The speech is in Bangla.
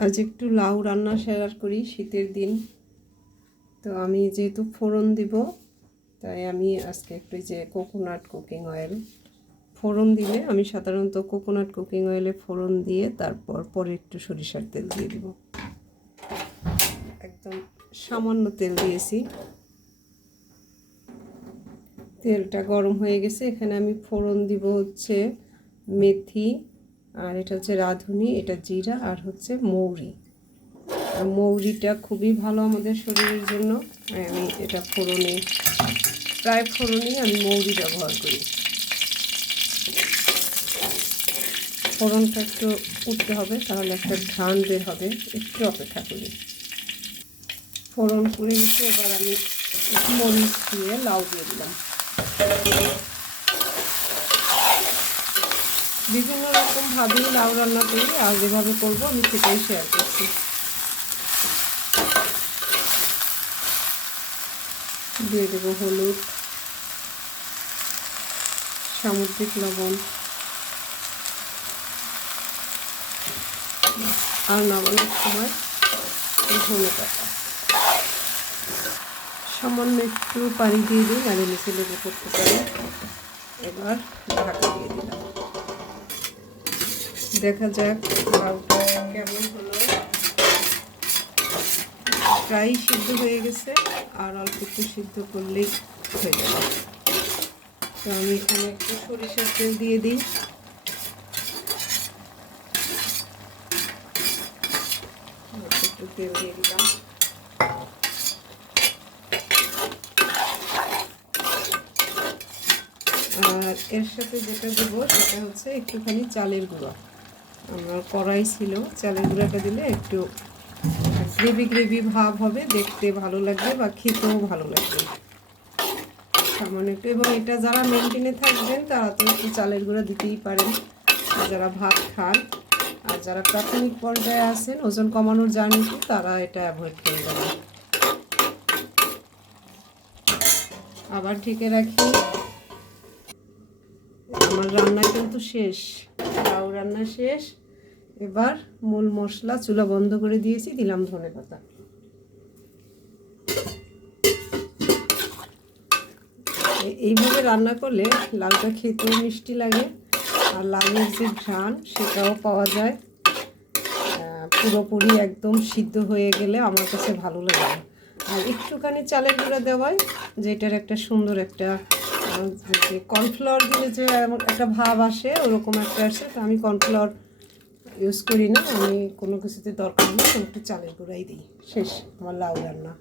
আজ একটু লাউ রান্না শেয়ার করি শীতের দিন। তো আমি যেহেতু ফোড়ন দিব, তাই আমি আজকে একটু যে কোকোনাট কুকিং অয়েল ফোড়ন দিলে, আমি সাধারণত কোকোনাট কুকিং অয়েলে ফোড়ন দিয়ে তারপর পরে একটু সরিষার তেল দিয়ে দিব। একদম সামান্য তেল দিয়েছি। তেলটা গরম হয়ে গেছে, এখানে আমি ফোড়ন দিব হচ্ছে মেথি আর এটা হচ্ছে রাঁধুনি, এটা জিরা আর হচ্ছে মৌরি। মৌরিটা খুবই ভালো আমাদের শরীরের জন্য। আমি এটা ফোড়নে, প্রায় ফোড়নেই আমি মৌরি ব্যবহার করি। ফোড়নটা একটু উঠতে হবে, তাহলে একটা ঘ্রাণ বের হবে, একটু অপেক্ষা করি। ফোড়ন করে গেছে এবার আমি মরিচ দিয়ে লাউ দিয়ে দিলাম। বিভিন্ন রকম ভাবেই লাউ রান্না করি, আর যেভাবে করব আমি সেটাই শেয়ার করছি। দিয়ে দেবো হলুদ, সামুদ্রিক লবণ, আর নামানোর সময় ধনে পাতা। সামান্য একটু পানি দিয়ে দিই, নাহলে নিচে লেগে করতে পারি। এবার ঢাকা দিয়ে দিলাম। দেখা যাক লাউটা কেমন হলো। প্রায় সিদ্ধ হয়ে গেছে, আর অল্প একটু সিদ্ধ করলেই হয়ে যাবে। তো আমি এখানে একটু সরিষার তেল দিয়ে দিই। একটু তেল দিয়ে দিলাম। আর এর সাথে যেটা দেবো সেটা হচ্ছে একটুখানি চালের গুঁড়ো। আমার কড়াই ছিল চালের গুঁড়োটা দিলে একটু গ্রেভি গ্রেভি ভাব হবে, দেখতে ভালো লাগবে বা খেতেও ভালো লাগবে। সামান্য একটু, এবং এটা যারা মেনটেনে থাকবেন, তারা তো একটু চালের গুঁড়ো দিতেই পারেন। যারা ভাত খান, আর যারা প্রাথমিক পর্যায়ে আছেন, ওজন কমানোর জার্নিতে তারা এটা অ্যাভয়েড করে দেবেন। আবার ঢেকে রাখি। আমার রান্না কিন্তু শেষ। লাউ রান্না শেষ। এবার মূল মশলা চুলা বন্ধ করে দিয়েছি, দিলাম ধনে পাতা। এইভাবে রান্না করলে লাউটা খেতেও মিষ্টি লাগে, আর লাউয়ের যে ঘ্রাণ সেটাও পাওয়া যায়। পুরোপুরি একদম সিদ্ধ হয়ে গেলে আমার কাছে ভালো লাগে আর একটুখানি চালের গুঁড়া দেওয়ায় যেটার একটা সুন্দর একটা যে কর্নফ্লাওয়ার দিলে যে একটা ভাব আসে, ওরকম একটা আসে। তো আমি কর্নফ্লাওয়ার ইউজ করি না। আমি কোনো কিছুতে দরকার নেই। একটু চালের গুঁড়াই দিই। শেষ। আমার লাউ রান্না।